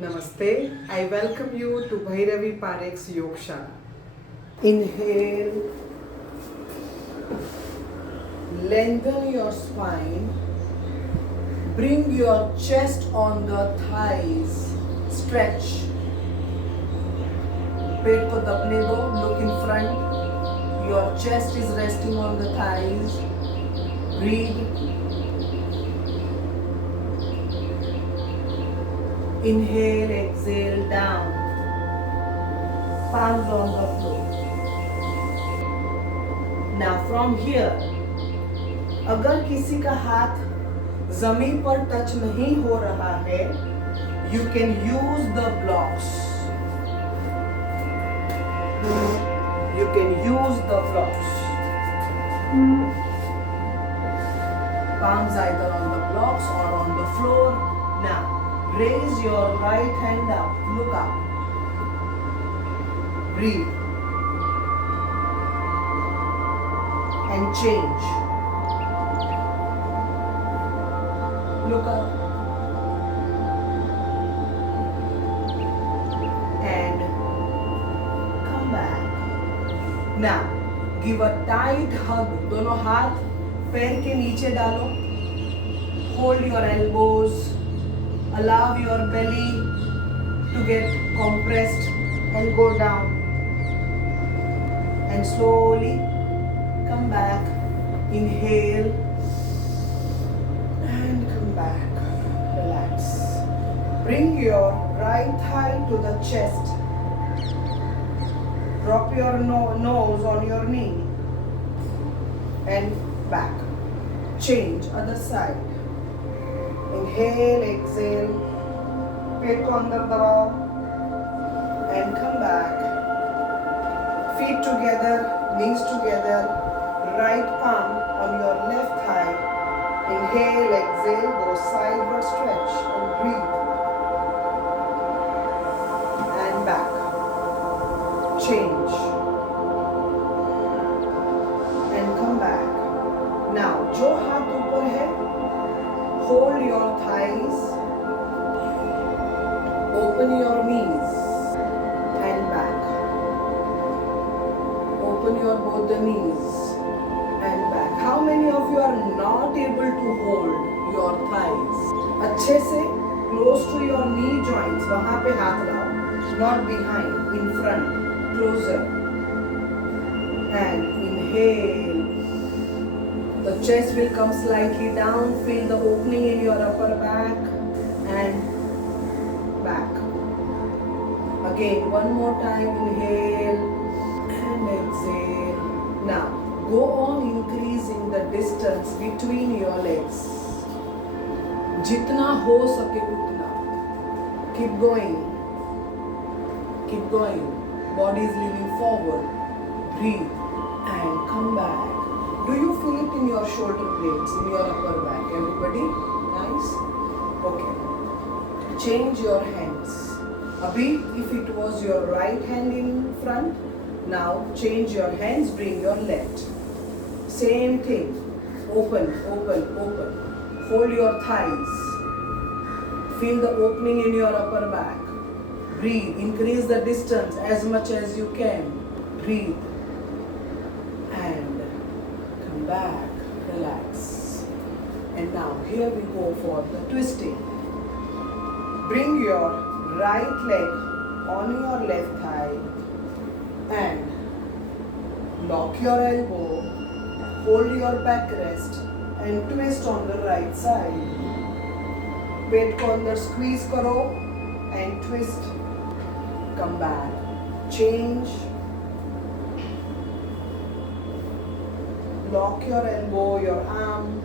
Namaste. I welcome you to Bhairavi Parekh's Yogshala. Inhale, lengthen your spine, bring your chest on the thighs, stretch. पेट को दबने दो, look in front. Your chest is resting on the thighs. Breathe. Inhale, exhale, down. Palms on the floor. Now from here, अगर किसी का हाथ जमीन पर touch नहीं हो रहा है, you can use the blocks. You can use the blocks. Palms either on the blocks or on the floor. Now, raise your right hand up. Look up. Breathe. And change. Look up. And come back. Now, give a tight hug. दोनों हाथ पैर के नीचे डालो. Hold your elbows. Allow your belly to get compressed and go down. And slowly come back. Inhale and come back. Relax. Bring your right thigh to the chest. Drop your nose on your knee and back. Change other side. Inhale, exhale. पेट को अंदर दबाओ and come back. Feet together, knees together. Right palm on your left thigh. Inhale, exhale, go sideward stretch and breathe. And back. Change. And come back. Now, जो हाथ ऊपर है, hold your thighs, open your knees and back. Open your both the knees and back. How many of you are not able to hold your thighs? अच्छे से close to your knee joints, वहाँ पे हाथ लाओ, not behind, in front, closer. And inhale. The chest will come slightly down. Feel the opening in your upper back and back. Again, one more time. Inhale and exhale. Now, go on increasing the distance between your legs. जितना हो सके उतना. Keep going. Keep going. Body is leaning forward. Breathe and come back. Do you feel it in your shoulder blades, in your upper back? Everybody? Nice? Okay. Change your hands. Abhi, if it was your right hand in front, now change your hands, bring your left. Same thing. Open, open, open. Hold your thighs. Feel the opening in your upper back. Breathe. Increase the distance as much as you can. Breathe. And come back. Relax. And now here we go for the twisting. Bring your right leg on your left thigh and lock your elbow. Hold your backrest and twist on the right side. पेट को अंदर squeeze करो and twist. Come back. Change. Lock your elbow, your arm.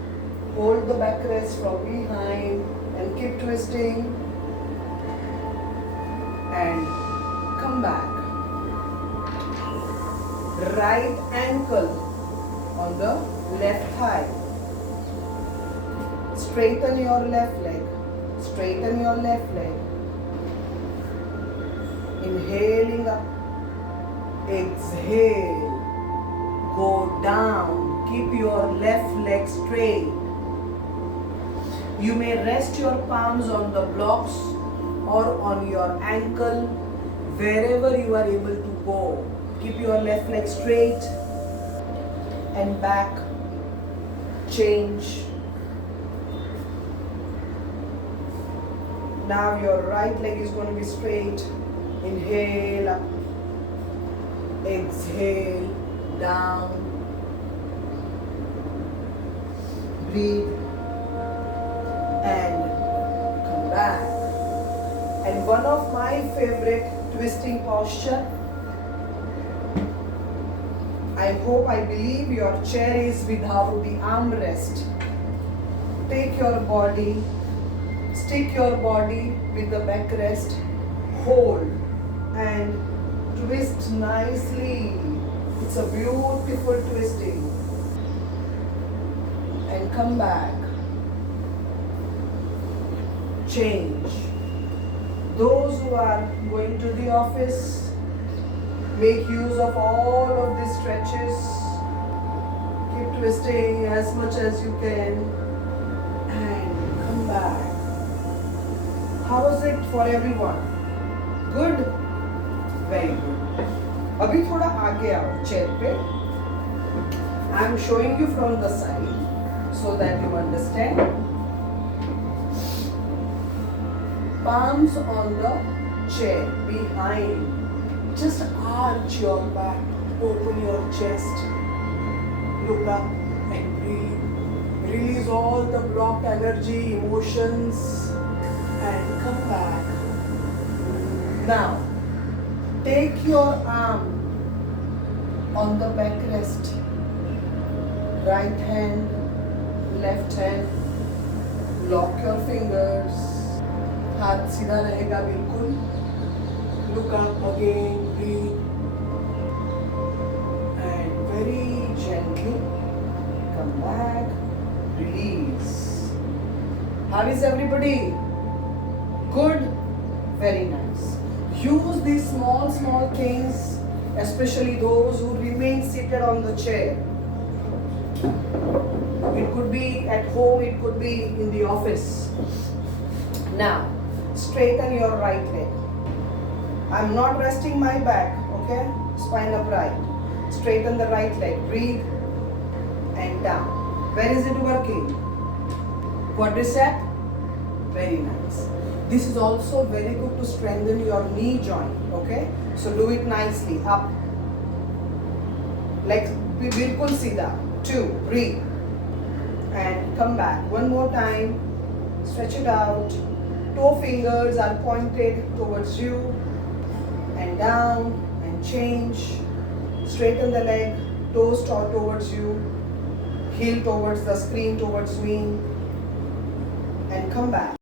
Hold the backrest from behind and keep twisting. And come back. Right ankle on the left thigh. Straighten your left leg. Straighten your left leg. Inhaling up. Exhale. Go down. Keep your left leg straight. You may rest your palms on the blocks or on your ankle, wherever you are able to go. Keep your left leg straight and back. Change. Now your right leg is going to be straight. Inhale up. Exhale down. Breathe and come back. And one of my favorite twisting posture. I believe your chair is without the armrest. Take your body, stick your body with the backrest, hold and twist nicely. It's a beautiful twisting. And come back. Change. Those who are going to the office, make use of all of these stretches. Keep twisting as much as you can and come back. How was it for everyone? Good? Very good. अभी थोड़ा आगे आओ chair पे. I am showing you from the side so that you understand. Palms on the chair behind. Just arch your back, open your chest, look up and breathe. Release all the blocked energy, emotions and come back. Now, take your arm on the backrest. Right hand, left hand, lock your fingers. हाथ सीधा रहेगा बिल्कुल. Look up again, breathe and very gently come back, release. How is everybody? Good? Very nice. Use these small things, especially those who remain seated on the chair. It could be at home, it could be in the office. Now, straighten your right leg. I'm not resting my back, okay? Spine upright. Straighten the right leg. Breathe and down. Where is it working? Quadricep? Very nice. This is also very good to strengthen your knee joint, okay? So do it nicely. Up. Legs bilkul सीधा. 2. Breathe. And come back. One more time. Stretch it out. Toe fingers are pointed towards you. And down and change. Straighten the leg, toes towards you, heel towards the screen towards me, and come back.